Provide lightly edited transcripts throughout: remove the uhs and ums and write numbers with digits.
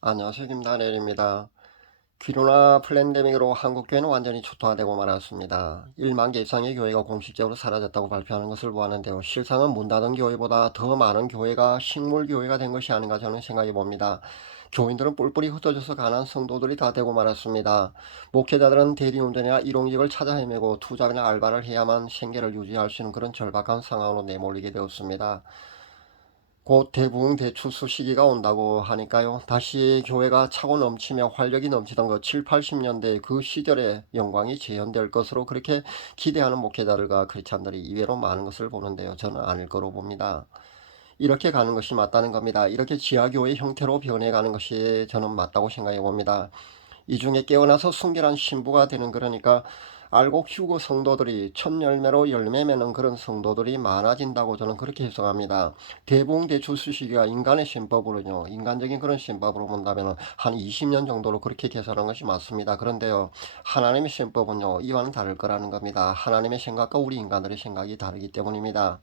안녕하세요. 김다넬입니다. 기류나 플랜데믹으로 한국교회는 완전히 초토화되고 말았습니다. 1만 개 이상의 교회가 공식적으로 사라졌다고 발표하는 것을 보았는데요. 실상은 문 닫은 교회보다 더 많은 교회가 식물교회가 된 것이 아닌가 저는 생각해 봅니다. 교인들은 뿔뿔이 흩어져서 가난 성도들이 다 되고 말았습니다. 목회자들은 대리운전이나 일용직을 찾아 헤매고 투잡이나 알바를 해야만 생계를 유지할 수 있는 그런 절박한 상황으로 내몰리게 되었습니다. 곧 대부흥 대출수 시기가 온다고 하니까요. 다시 교회가 차고 넘치며 활력이 넘치던 그 7, 80년대 그 시절의 영광이 재현될 것으로 그렇게 기대하는 목회자들과 크리스찬들이 이외로 많은 것을 보는데요. 저는 아닐 거로 봅니다. 이렇게 가는 것이 맞다는 겁니다. 이렇게 지하교회 형태로 변해가는 것이 저는 맞다고 생각해 봅니다. 이 중에 깨어나서 순결한 신부가 되는, 그러니까 알곡 휴거 성도들이 첫 열매로 열매 맺는 그런 성도들이 많아진다고 저는 그렇게 해석합니다. 대부흥대출수 시기가 인간의 신법으로요, 인간적인 그런 신법으로 본다면 한 20년 정도로 그렇게 계산한 것이 맞습니다. 그런데요, 하나님의 신법은요, 이와는 다를 거라는 겁니다. 하나님의 생각과 우리 인간들의 생각이 다르기 때문입니다.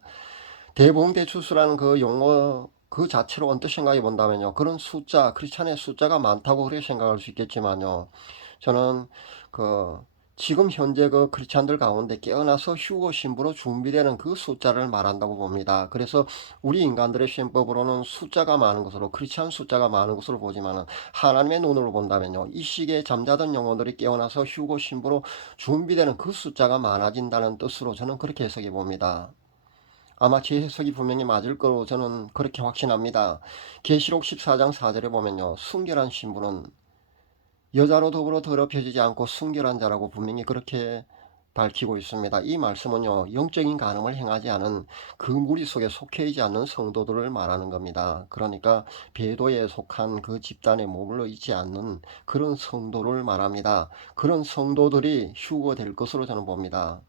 대부흥대출수라는 그 용어 그 자체로 언뜻 생각해 본다면요, 그런 숫자, 크리스찬의 숫자가 많다고 그렇게 생각할 수 있겠지만요, 저는 그 지금 현재 그 크리스찬들 가운데 깨어나서 휴거 신부로 준비되는 그 숫자를 말한다고 봅니다. 그래서 우리 인간들의 셈법으로는 숫자가 많은 것으로, 크리스찬 숫자가 많은 것으로 보지만은 하나님의 눈으로 본다면요, 이 시기에 잠자던 영혼들이 깨어나서 휴거 신부로 준비되는 그 숫자가 많아진다는 뜻으로 저는 그렇게 해석해 봅니다. 아마 제 해석이 분명히 맞을 거로 저는 그렇게 확신합니다. 계시록 14장 4절에 보면요, 순결한 신부는 여자로 더불어 더럽혀지지 않고 순결한 자라고 분명히 그렇게 밝히고 있습니다. 이 말씀은요, 영적인 간음을 행하지 않은 그 무리 속에 속해 있지 않는 성도들을 말하는 겁니다. 그러니까 배도에 속한 그 집단에 머물러 있지 않는 그런 성도를 말합니다. 그런 성도들이 휴거될 것으로 저는 봅니다.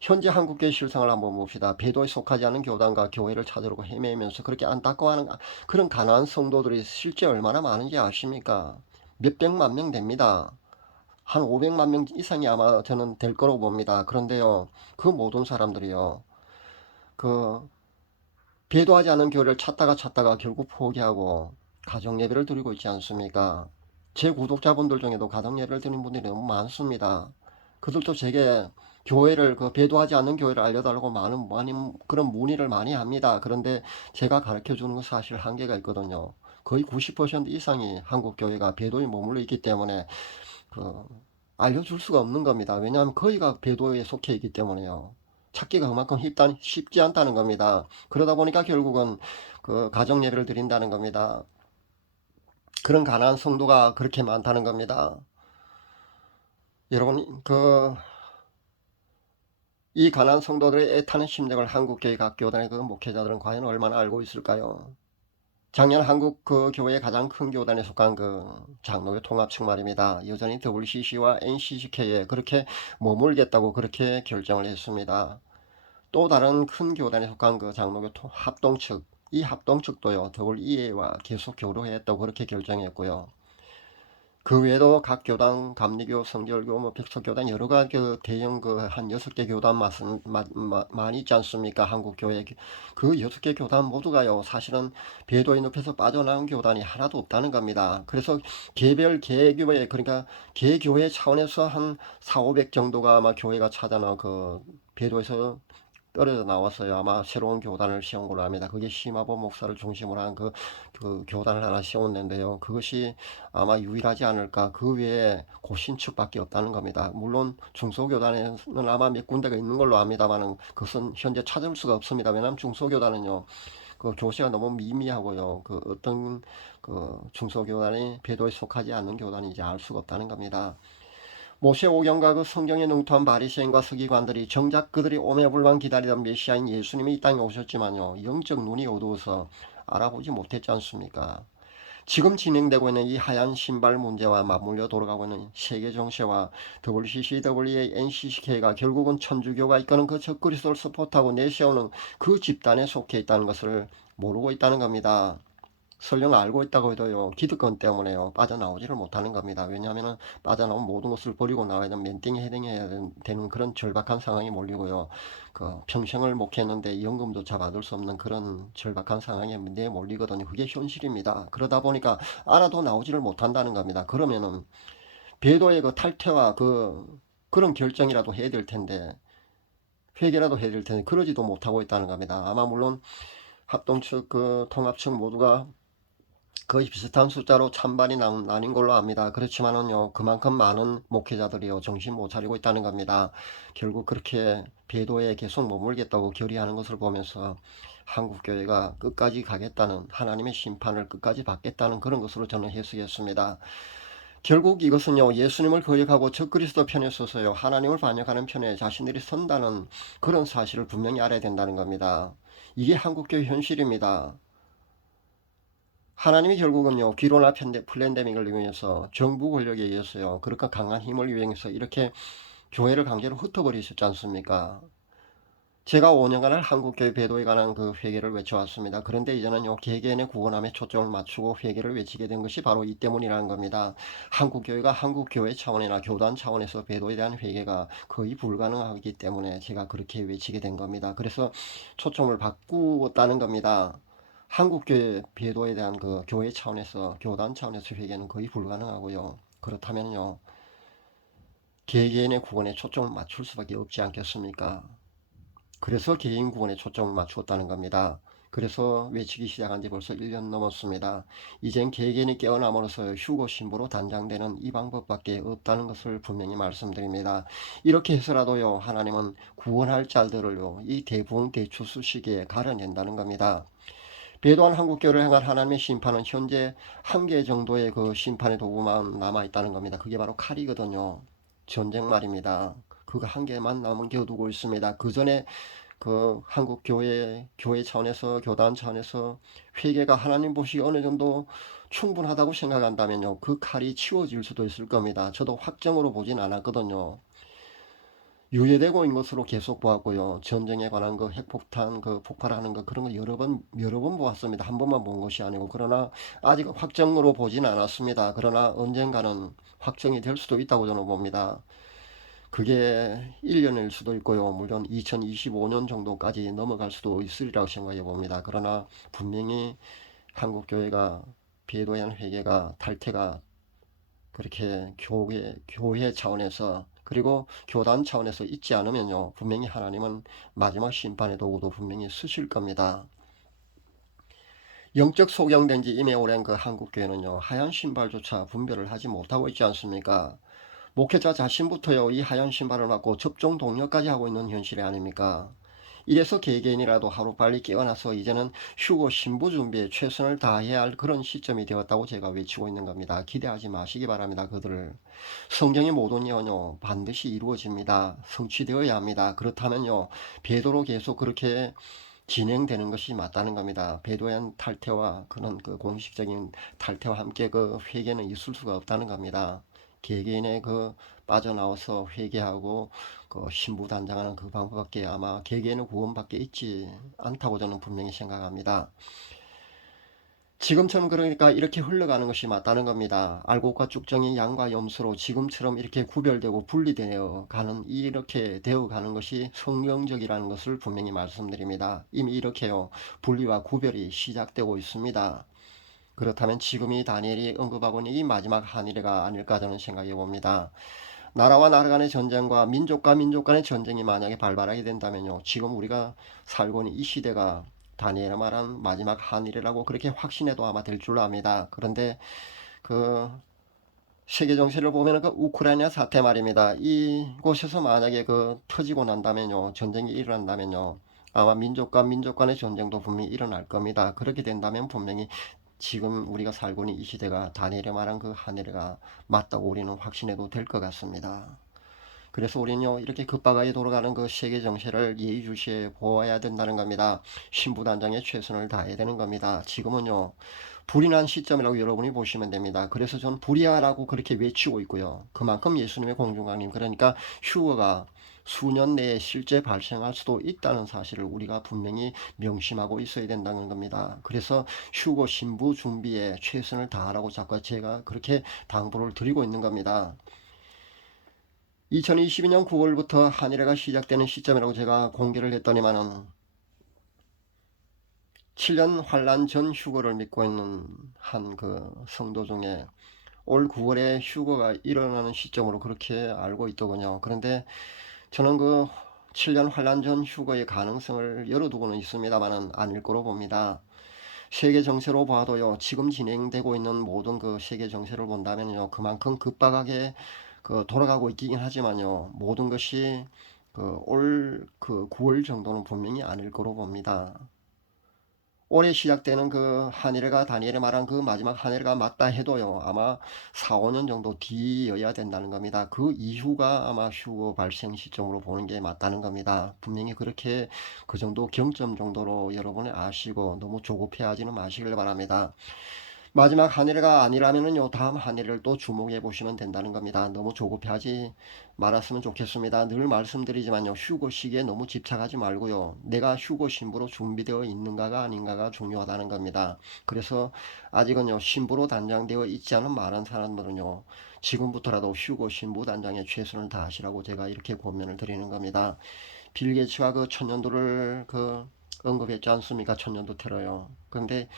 현재 한국교회 실상을 한번 봅시다. 배도에 속하지 않은 교단과 교회를 찾으려고 헤매면서 그렇게 안타까워하는 그런 가난한 성도들이 실제 얼마나 많은지 아십니까? 몇백만 명 됩니다. 한 500만 명 이상이 아마 저는 될 거라고 봅니다. 그런데요, 그 모든 사람들이요, 그 배도하지 않은 교회를 찾다가 결국 포기하고 가정 예배를 드리고 있지 않습니까? 제 구독자분들 중에도 가정 예배를 드리는 분들이 너무 많습니다. 그들도 제게 교회를, 그 배도하지 않는 교회를 알려달라고 많이 그런 문의를 많이 합니다. 그런데 제가 가르쳐 주는 건 사실 한계가 있거든요. 거의 90% 이상이 한국 교회가 배도에 머물러 있기 때문에 그 알려줄 수가 없는 겁니다. 왜냐하면 거의가 배도에 속해 있기 때문에요. 찾기가 그만큼 쉽지 않다는 겁니다. 그러다 보니까 결국은 그 가정 예배를 드린다는 겁니다. 그런 가난한 성도가 그렇게 많다는 겁니다. 여러분, 이 가난한 성도들의 애타는 심정을 한국교회 각 교단의 그 목회자들은 과연 얼마나 알고 있을까요? 작년 한국 그 교회의 가장 큰 교단에 속한 그 장로교 통합측 말입니다. 여전히 WCC와 NCCK에 그렇게 머물겠다고 그렇게 결정을 했습니다. 또 다른 큰 교단에 속한 그 장로교 합동측, 이 합동측도요, WEA와 계속 교류했다고 그렇게 결정했고요. 그 외에도 각 교단, 감리교, 성결교, 뭐 백석교단 여러 가지 그 대형 그 한 6개 교단 많이 있지 않습니까? 한국 교회 그 6개 교단 모두가요, 사실은 배도의 늪에서 빠져나온 교단이 하나도 없다는 겁니다. 그래서 개별 개교회, 그러니까 개교회 차원에서 한 4, 500 정도가 아마 교회가 찾아나 그 배도에서 떨어져 나왔어요. 아마 새로운 교단을 세운 걸로 압니다. 그게 심화보 목사를 중심으로 한 그 교단을 하나 세웠는데요. 그것이 아마 유일하지 않을까. 그 외에 고신축밖에 없다는 겁니다. 물론 중소교단에는 아마 몇 군데가 있는 걸로 압니다만은 그것은 현재 찾을 수가 없습니다. 왜냐하면 중소교단은요, 그 교세가 너무 미미하고요. 그 어떤 그 중소교단이 배도에 속하지 않는 교단인지 알 수가 없다는 겁니다. 모세오경과 그 성경에 능통한 바리새인과 서기관들이 정작 그들이 오매불만 기다리던 메시아인 예수님이 이 땅에 오셨지만요, 영적 눈이 어두워서 알아보지 못했지 않습니까? 지금 진행되고 있는 이 하얀 신발 문제와 맞물려 돌아가고 있는 세계 정세와 WCCWA, NCCK가 결국은 천주교가 이끄는 그 적그리스도를 서포트하고 내세우는 그 집단에 속해 있다는 것을 모르고 있다는 겁니다. 설령 알고 있다고 해도요, 기득권 때문에요, 빠져나오지를 못하는 겁니다. 왜냐하면은 빠져나오면 모든 것을 버리고 나와야 되는 맨땅에 해당해야 되는 그런 절박한 상황이 몰리고요. 평생을 목회했는데 연금조차 받을 수 없는 그런 절박한 상황에 내몰리거든요. 그게 현실입니다. 그러다 보니까 알아도 나오지를 못한다는 겁니다. 그러면은 배도의 그 탈퇴와 그런 결정이라도 해야 될 텐데, 회개라도 해야 될 텐데, 그러지도 못하고 있다는 겁니다. 아마 물론 합동 측, 통합 측 모두가 거의 비슷한 숫자로 찬반이 나뉜 걸로 압니다. 그렇지만은요, 그만큼 많은 목회자들이요, 정신 못 차리고 있다는 겁니다. 결국 그렇게 배도에 계속 머물겠다고 결의하는 것을 보면서 한국교회가 끝까지 가겠다는, 하나님의 심판을 끝까지 받겠다는 그런 것으로 저는 해석했습니다. 결국 이것은요, 예수님을 거역하고 적그리스도 편에 서서요, 하나님을 반역하는 편에 자신들이 선다는 그런 사실을 분명히 알아야 된다는 겁니다. 이게 한국교회 현실입니다. 하나님이 결국은요, 기로나 플랜데믹을 이용해서 정부 권력에 의해서요, 그러니까 강한 힘을 이용해서 이렇게 교회를 강제로 흩어버리셨지 않습니까? 제가 5년간 한국교회 배도에 관한 그 회개를 외쳐왔습니다. 그런데 이제는요, 개개인의 구원함에 초점을 맞추고 회개를 외치게 된 것이 바로 이 때문이라는 겁니다. 한국교회가 한국교회 차원이나 교단 차원에서 배도에 대한 회개가 거의 불가능하기 때문에 제가 그렇게 외치게 된 겁니다. 그래서 초점을 바꾸었다는 겁니다. 한국교회 배도에 대한 그 교회 차원에서, 교단 차원에서 회개는 거의 불가능하고요. 그렇다면요, 개개인의 구원에 초점을 맞출 수밖에 없지 않겠습니까? 그래서 개인 구원에 초점을 맞추었다는 겁니다. 그래서 외치기 시작한 지 벌써 1년 넘었습니다. 이젠 개개인이 깨어남으로써 휴고 신부로 단장되는 이 방법밖에 없다는 것을 분명히 말씀드립니다. 이렇게 해서라도요, 하나님은 구원할 자들을요, 이 대붕대추수 시기에 가려낸다는 겁니다. 배도한 한국교회를 향한 하나님의 심판은 현재 한 개 정도의 그 심판의 도구만 남아있다는 겁니다. 그게 바로 칼이거든요. 전쟁 말입니다. 그거 한 개만 남겨두고 있습니다. 그 전에 한국 교회 차원에서, 교단 차원에서 회개가 하나님 보시기 어느 정도 충분하다고 생각한다면요, 그 칼이 치워질 수도 있을 겁니다. 저도 확정으로 보진 않았거든요. 유예되고 있는 것으로 계속 보았고요. 전쟁에 관한 핵폭탄 폭발하는 그런 거 여러 번 보았습니다. 한 번만 본 것이 아니고. 그러나 아직 확정으로 보진 않았습니다. 그러나 언젠가는 확정이 될 수도 있다고 저는 봅니다. 그게 1년일 수도 있고요. 물론 2025년 정도까지 넘어갈 수도 있으리라고 생각해 봅니다. 그러나 분명히 한국교회가 배도에 대한 회개가, 탈퇴가 그렇게 교회 차원에서, 그리고 교단 차원에서 있지 않으면요, 분명히 하나님은 마지막 심판의 도구도 분명히 쓰실 겁니다. 영적 소경된 지 이미 오랜 그 한국교회는요, 하얀 신발조차 분별을 하지 못하고 있지 않습니까? 목회자 자신부터요, 이 하얀 신발을 맞고 접종 동료까지 하고 있는 현실이 아닙니까? 이래서 개개인이라도 하루빨리 깨어나서 이제는 휴고 신부 준비에 최선을 다해야 할 그런 시점이 되었다고 제가 외치고 있는 겁니다. 기대하지 마시기 바랍니다. 그들을. 성경의 모든 예언요, 반드시 이루어집니다. 성취되어야 합니다. 그렇다면요, 배도로 계속 그렇게 진행되는 것이 맞다는 겁니다. 배도의 탈퇴와 그런 공식적인 탈퇴와 함께 회개는 있을 수가 없다는 겁니다. 개개인의 빠져나와서 회개하고 신부 단장하는 그 방법밖에, 아마 개개인의 구원밖에 있지 않다고 저는 분명히 생각합니다. 지금처럼 그러니까 이렇게 흘러가는 것이 맞다는 겁니다. 알곡과 쭉정이 양과 염소로 지금처럼 이렇게 구별되고 분리되어 가는, 이렇게 되어 가는 것이 성경적이라는 것을 분명히 말씀드립니다. 이미 이렇게요, 분리와 구별이 시작되고 있습니다. 그렇다면 지금이 다니엘이 언급하고 있는 이 마지막 한일회가 아닐까 저는 생각해 봅니다. 나라와 나라 간의 전쟁과 민족과 민족 간의 전쟁이 만약에 발발하게 된다면요, 지금 우리가 살고 있는 이 시대가 다니엘이 말한 마지막 한일이라고 그렇게 확신해도 아마 될 줄로 압니다. 그런데 그 세계 정세를 보면 우크라이나 사태 말입니다. 이곳에서 만약에 터지고 난다면요, 전쟁이 일어난다면요, 아마 민족과 민족 간의 전쟁도 분명히 일어날 겁니다. 그렇게 된다면 분명히 지금 우리가 살고 있는 이 시대가 다니엘이 말한 한일회가 맞다고 우리는 확신해도 될 것 같습니다. 그래서 우리는요 이렇게 급박하게 돌아가는 그 세계 정세를 예의주시해 보아야 된다는 겁니다. 신부단장에 최선을 다해야 되는 겁니다. 지금은요 불이 난 시점이라고 여러분이 보시면 됩니다. 그래서 저는 불이야라고 그렇게 외치고 있고요. 그만큼 예수님의 공중강림, 그러니까 휴거가 수년 내에 실제 발생할 수도 있다는 사실을 우리가 분명히 명심하고 있어야 된다는 겁니다. 그래서 휴거 신부 준비에 최선을 다하라고 자꾸 제가 그렇게 당부를 드리고 있는 겁니다. 2022년 9월부터 한일회가 시작되는 시점이라고 제가 공개를 했더니만은 7년 환란 전 휴거를 믿고 있는 한 그 성도 중에 올 9월에 휴거가 일어나는 시점으로 그렇게 알고 있더군요. 그런데 저는 그 7년 환란 전 휴거의 가능성을 열어두고는 있습니다만은 아닐 거로 봅니다. 세계 정세로 봐도요, 지금 진행되고 있는 모든 그 세계 정세를 본다면요, 그만큼 급박하게 돌아가고 있긴 하지만요, 모든 것이 올 9월 정도는 분명히 아닐 거로 봅니다. 올해 시작되는 그 한일회가 다니엘이 말한 그 마지막 한일회가 맞다 해도요 아마 4, 5년 정도 뒤여야 된다는 겁니다. 그 이후가 아마 휴거 발생 시점으로 보는 게 맞다는 겁니다. 분명히 그렇게 그 정도 경점 정도로 여러분이 아시고 너무 조급해하지는 마시길 바랍니다. 마지막 한일회가 아니라면은요 다음 한일회를 또 주목해 보시면 된다는 겁니다. 너무 조급해하지 말았으면 좋겠습니다. 늘 말씀드리지만요 휴거 시기에 너무 집착하지 말고요 내가 휴거 신부로 준비되어 있는가가 아닌가가 중요하다는 겁니다. 그래서 아직은요 신부로 단장되어 있지 않은 많은 사람들은요 지금부터라도 휴거 신부 단장에 최선을 다하시라고 제가 이렇게 권면을 드리는 겁니다. 빌 게이츠가 그 천년도를 언급했지 않습니까? 천년도 테러요. 그런데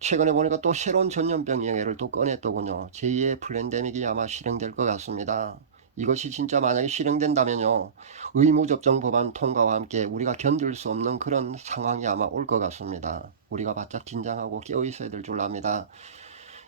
최근에 보니까 또 새로운 전염병 영해를 또 꺼냈더군요. 제2의 플랜데믹이 아마 실행될 것 같습니다. 이것이 진짜 만약에 실행된다면요. 의무접종 법안 통과와 함께 우리가 견딜 수 없는 그런 상황이 아마 올 것 같습니다. 우리가 바짝 긴장하고 깨어 있어야 될 줄 압니다.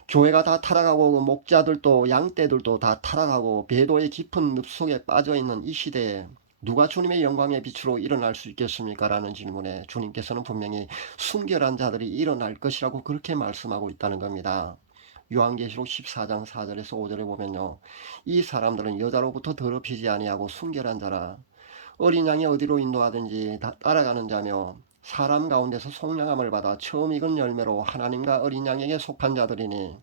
교회가 다 타락하고 목자들도 양떼들도 다 타락하고 배도의 깊은 늪속에 빠져있는 이 시대에 누가 주님의 영광의 빛으로 일어날 수 있겠습니까? 라는 질문에 주님께서는 분명히 순결한 자들이 일어날 것이라고 그렇게 말씀하고 있다는 겁니다. 요한계시록 14장 4절에서 5절에 보면요. 이 사람들은 여자로부터 더럽히지 아니하고 순결한 자라 어린 양이 어디로 인도하든지 다 따라가는 자며 사람 가운데서 속량함을 받아 처음 익은 열매로 하나님과 어린 양에게 속한 자들이니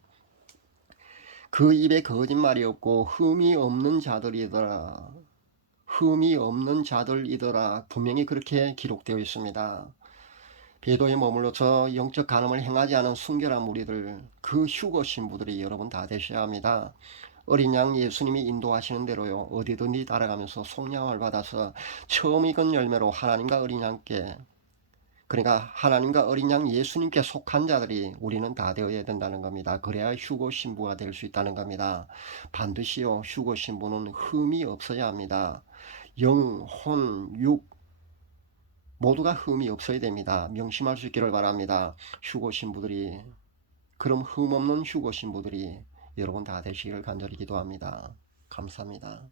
그 입에 거짓말이 없고 흠이 없는 자들이더라. 흠이 없는 자들이더라. 분명히 그렇게 기록되어 있습니다. 배도에 머물러서 영적 간음을 행하지 않은 순결한 무리들, 그 휴거 신부들이 여러분 다 되셔야 합니다. 어린 양 예수님이 인도하시는 대로요 어디든지 따라가면서 속량을 받아서 처음 익은 열매로 하나님과 어린 양께, 그러니까 하나님과 어린 양 예수님께 속한 자들이 우리는 다 되어야 된다는 겁니다. 그래야 휴거 신부가 될 수 있다는 겁니다. 반드시요 휴거 신부는 흠이 없어야 합니다. 영, 혼, 육 모두가 흠이 없어야 됩니다. 명심할 수 있기를 바랍니다. 휴거 신부들이, 그럼 흠 없는 휴거 신부들이 여러분 다 되시기를 간절히 기도합니다. 감사합니다.